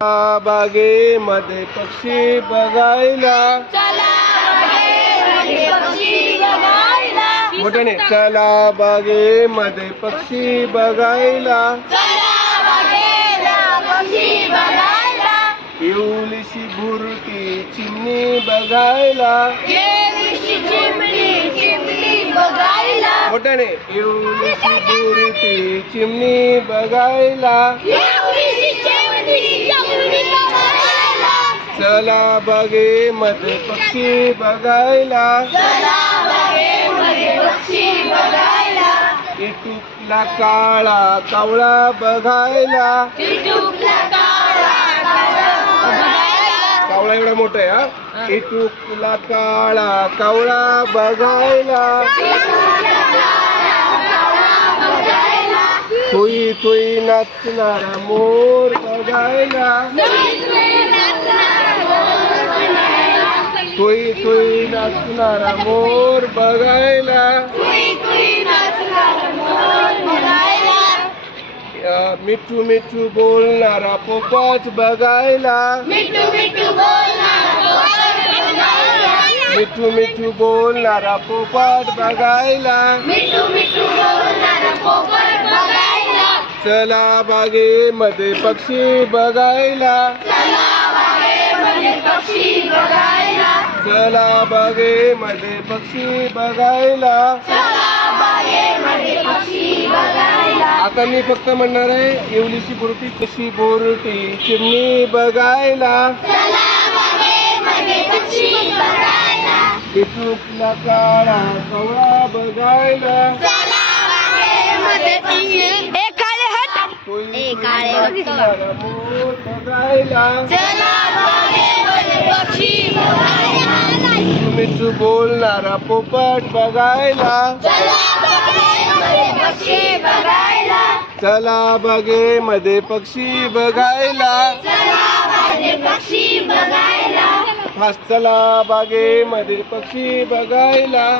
बागेमध्ये पक्षी बघायला मोठ्याने चला बागेमध्ये पक्षी बघायला येऊलीशी भुरटी चिमणी बघायला मोठ्याने येऊलीशी भुरटी चिमणी बघायला चला बागेमध्ये पक्षी बघायला इटुकला काळा कावळा बघायला कावळा एवढा मोठा आहे हा इटुकला काळा कावळा बघायला तुई तुई नाचणारा मोर बघायला तुई तुई नाचणारा मोर बघायला मिठू मिठू बोलणारा पोपट बघायला मिठू मिठू बोलणारा पोपट बघायला चला बागेमध्ये पक्षी बघायला चला बागेमध्ये पक्षी बघायला आता मी फक्त म्हणणार आहे येवलीची बोरटी कशी बोरटी चिमणी बघायला इटुकला काळा कावळा बघायला मोर बघायला मिठू बोलणारा पोपट बघायला चला बागेमध्ये पक्षी बघायला चला बागेमध्ये पक्षी बघायला चला बागेमध्ये पक्षी बघायला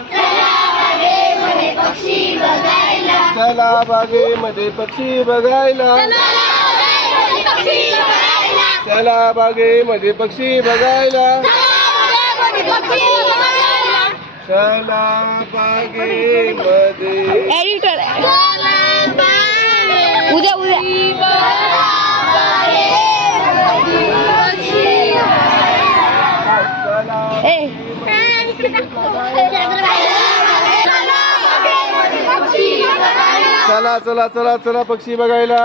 चला बागेमध्ये पक्षी बघायला चला बागेमध्ये एडिटर उद्या चला चला चला चला पक्षी बघायला